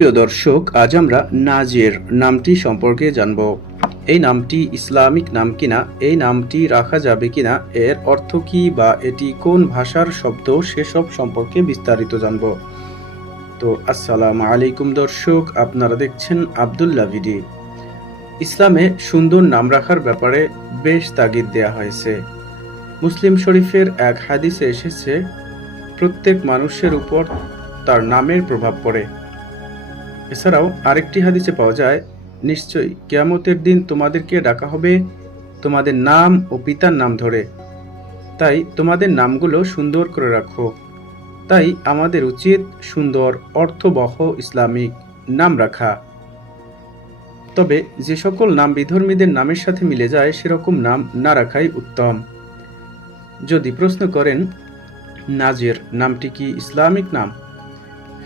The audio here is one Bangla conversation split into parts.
প্রিয় দর্শক, আজ আমরা নাজের নামটি সম্পর্কে জানব। এই নামটি ইসলামিক নাম কিনা, এই নামটি রাখা যাবে কিনা, এর অর্থ কি বা এটি কোন ভাষার শব্দ, সেসব সম্পর্কে বিস্তারিত জানব। তো আসসালামু আলাইকুম দর্শক, আপনারা দেখছেন আব্দুল্লাহ ভিডি। ইসলামে সুন্দর নাম রাখার ব্যাপারে বেশ তাগিদ দেয়া হয়েছে। মুসলিম শরীফের এক হাদিসে এসেছে, প্রত্যেক মানুষের উপর তার নামের প্রভাব পড়ে। এছাড়াও আরেকটি হাদিসে পাওয়া যায়, নিশ্চয়ই কিয়ামতের দিন তোমাদেরকে ডাকা হবে তোমাদের নাম ও পিতার নাম ধরে, তাই তোমাদের নামগুলো সুন্দর করে রাখো। তাই আমাদের উচিত সুন্দর অর্থবহ ইসলামিক নাম রাখা। তবে যে সকল নাম বিধর্মীদের নামের সাথে মিলে যায় সেরকম নাম না রাখাই উত্তম। যদি প্রশ্ন করেন নাজের নামটি কি ইসলামিক নাম?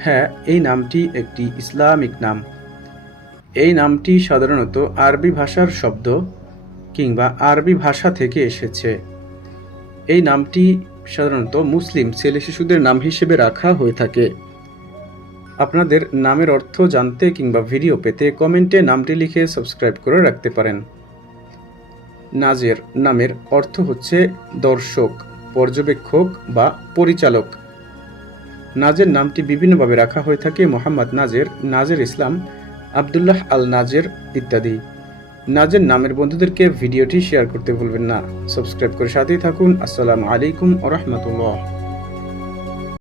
হ্যাঁ, এই নামটি একটি ইসলামিক নাম। এই নামটি সাধারণত আরবি ভাষার শব্দ কিংবা আরবি ভাষা থেকে এসেছে। এই নামটি সাধারণত মুসলিম ছেলে শিশুদের নাম হিসেবে রাখা হয়ে থাকে। আপনাদের নামের অর্থ জানতে কিংবা ভিডিও পেতে কমেন্টে নামটি লিখে সাবস্ক্রাইব করে রাখতে পারেন। নাজের নামের অর্থ হচ্ছে দর্শক, পর্যবেক্ষক বা পরিচালক। নাজের নামটি বিভিন্নভাবে রাখা হয়ে থাকে, মোহাম্মদ নাজের, নাজের ইসলাম, আবদুল্লাহ আল নাজের ইত্যাদি। নাজের নামের বন্ধুদেরকে ভিডিওটি শেয়ার করতে ভুলবেন না। সাবস্ক্রাইব করে সাথেই থাকুন। আসসালামু আলাইকুম ওয়া রাহমাতুল্লাহ।